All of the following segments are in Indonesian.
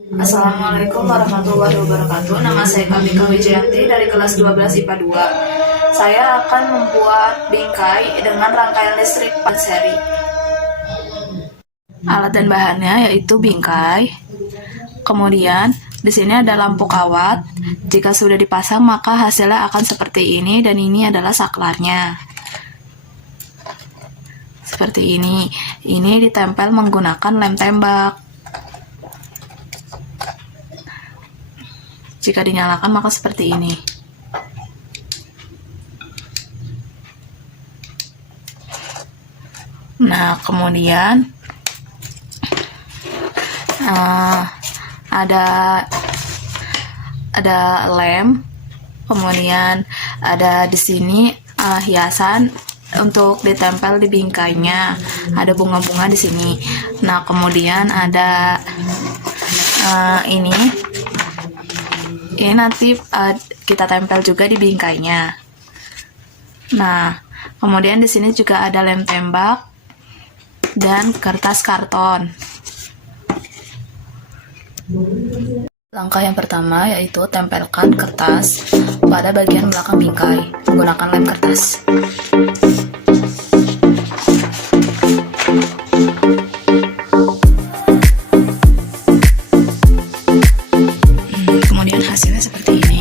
Assalamualaikum warahmatullahi wabarakatuh. Nama saya Kamika Wijayanti dari kelas 12 IPA 2. Saya akan membuat bingkai dengan rangkaian listrik seri. Alat dan bahannya yaitu bingkai. Kemudian di sini ada lampu kawat. Jika sudah dipasang maka hasilnya akan seperti ini, dan ini adalah saklarnya. Seperti ini. Ini ditempel menggunakan lem tembak. Jika dinyalakan maka seperti ini. Nah, kemudian ada lem, kemudian ada di sini hiasan untuk ditempel di bingkainya. Ada bunga-bunga di sini. Nah, kemudian ada ini nanti kita tempel juga di bingkainya. Nah, kemudian di sini juga ada lem tembak dan kertas karton. Langkah yang pertama yaitu tempelkan kertas pada bagian belakang bingkai menggunakan lem kertas. Kemudian hasilnya seperti ini.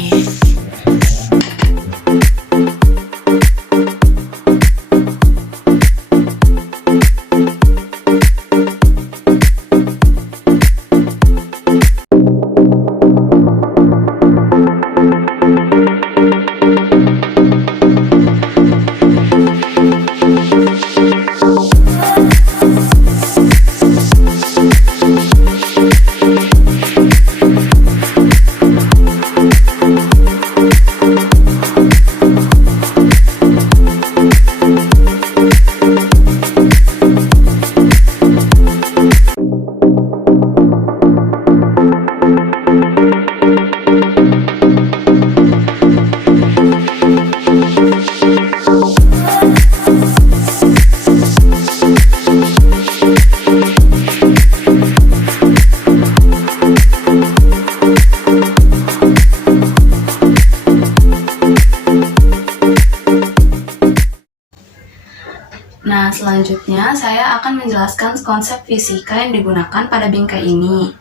Nah, selanjutnya saya akan menjelaskan konsep fisika yang digunakan pada bingkai ini.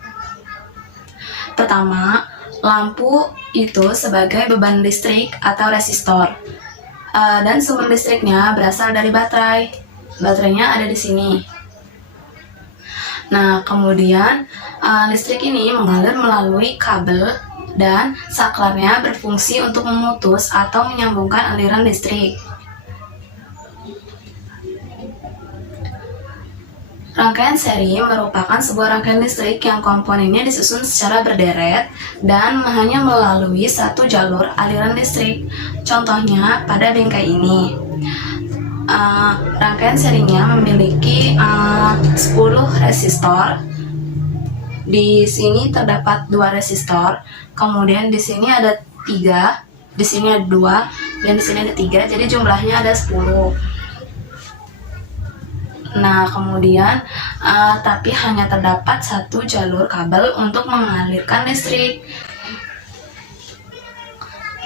Pertama, lampu itu sebagai beban listrik atau resistor. Dan sumber listriknya berasal dari baterai. Baterainya ada di sini. Nah, kemudian listrik ini mengalir melalui kabel dan saklarnya berfungsi untuk memutus atau menyambungkan aliran listrik. Rangkaian seri merupakan sebuah rangkaian listrik yang komponennya disusun secara berderet dan hanya melalui satu jalur aliran listrik. Contohnya pada bingkai ini. Rangkaian serinya memiliki 10 resistor. Di sini terdapat 2 resistor, kemudian di sini ada 3, di sini ada 2, dan di sini ada 3, jadi jumlahnya ada 10. Nah, kemudian tapi hanya terdapat satu jalur kabel untuk mengalirkan listrik.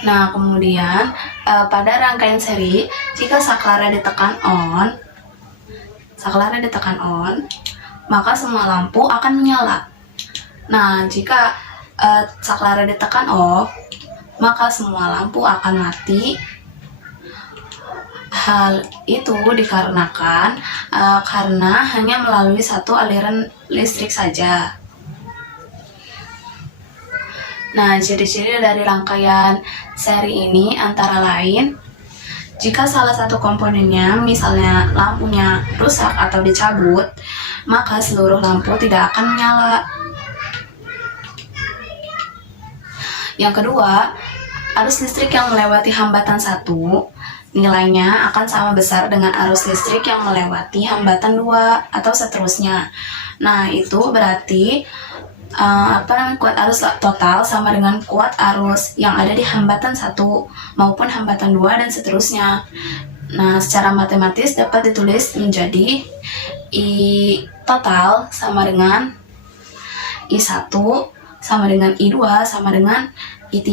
Nah, kemudian pada rangkaian seri, jika saklarnya ditekan on, maka semua lampu akan menyala. Nah, jika saklarnya ditekan off, maka semua lampu akan mati. Hal itu dikarenakan karena hanya melalui satu aliran listrik saja. Nah, ciri-ciri dari rangkaian seri ini antara lain, jika salah satu komponennya, misalnya lampunya rusak atau dicabut, maka seluruh lampu tidak akan menyala. Yang kedua, arus listrik yang melewati hambatan satu nilainya akan sama besar dengan arus listrik yang melewati hambatan 2 atau seterusnya. Nah, itu berarti kuat arus total sama dengan kuat arus yang ada di hambatan 1 maupun hambatan 2 dan seterusnya. Nah, secara matematis dapat ditulis menjadi I total sama dengan I1 sama dengan I2 sama dengan I3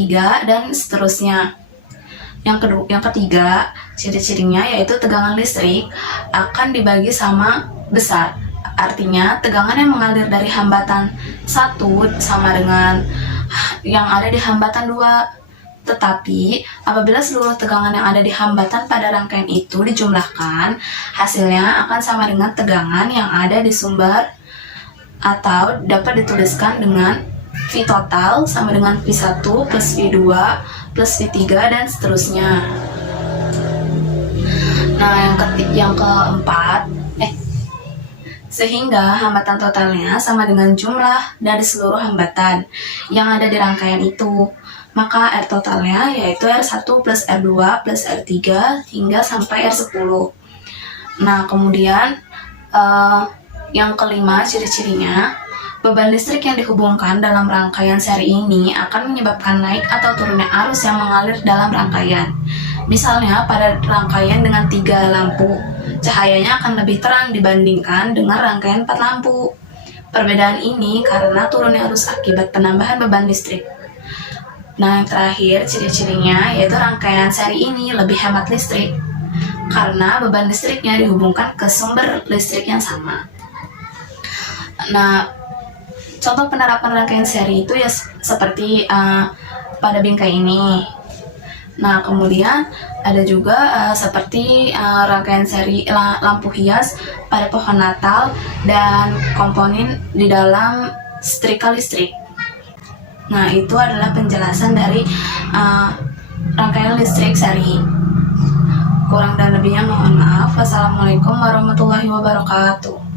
dan seterusnya. Yang ketiga, ciri-cirinya yaitu tegangan listrik akan dibagi sama besar. Artinya, tegangan yang mengalir dari hambatan 1 sama dengan yang ada di hambatan 2. Tetapi, apabila seluruh tegangan yang ada di hambatan pada rangkaian itu dijumlahkan, hasilnya akan sama dengan tegangan yang ada di sumber, atau dapat dituliskan dengan V total sama dengan V1 plus V2 plus V3 dan seterusnya. Nah, yang keempat, sehingga hambatan totalnya sama dengan jumlah dari seluruh hambatan yang ada di rangkaian itu. Maka R totalnya yaitu R1 plus R2 plus R3 hingga sampai R10. Nah, kemudian yang kelima, ciri-cirinya, beban listrik yang dihubungkan dalam rangkaian seri ini akan menyebabkan naik atau turunnya arus yang mengalir dalam rangkaian. Misalnya, pada rangkaian dengan 3 lampu, cahayanya akan lebih terang dibandingkan dengan rangkaian 4 lampu. Perbedaan ini karena turunnya arus akibat penambahan beban listrik. Nah, yang terakhir, ciri-cirinya yaitu rangkaian seri ini lebih hemat listrik karena beban listriknya dihubungkan ke sumber listrik yang sama. Nah, contoh penerapan rangkaian seri itu ya seperti pada bingkai ini. Nah, kemudian ada juga seperti rangkaian seri lampu hias pada pohon Natal dan komponen di dalam setrika listrik. Nah, itu adalah penjelasan dari rangkaian listrik seri. Kurang dan lebihnya mohon maaf. Wassalamualaikum warahmatullahi wabarakatuh.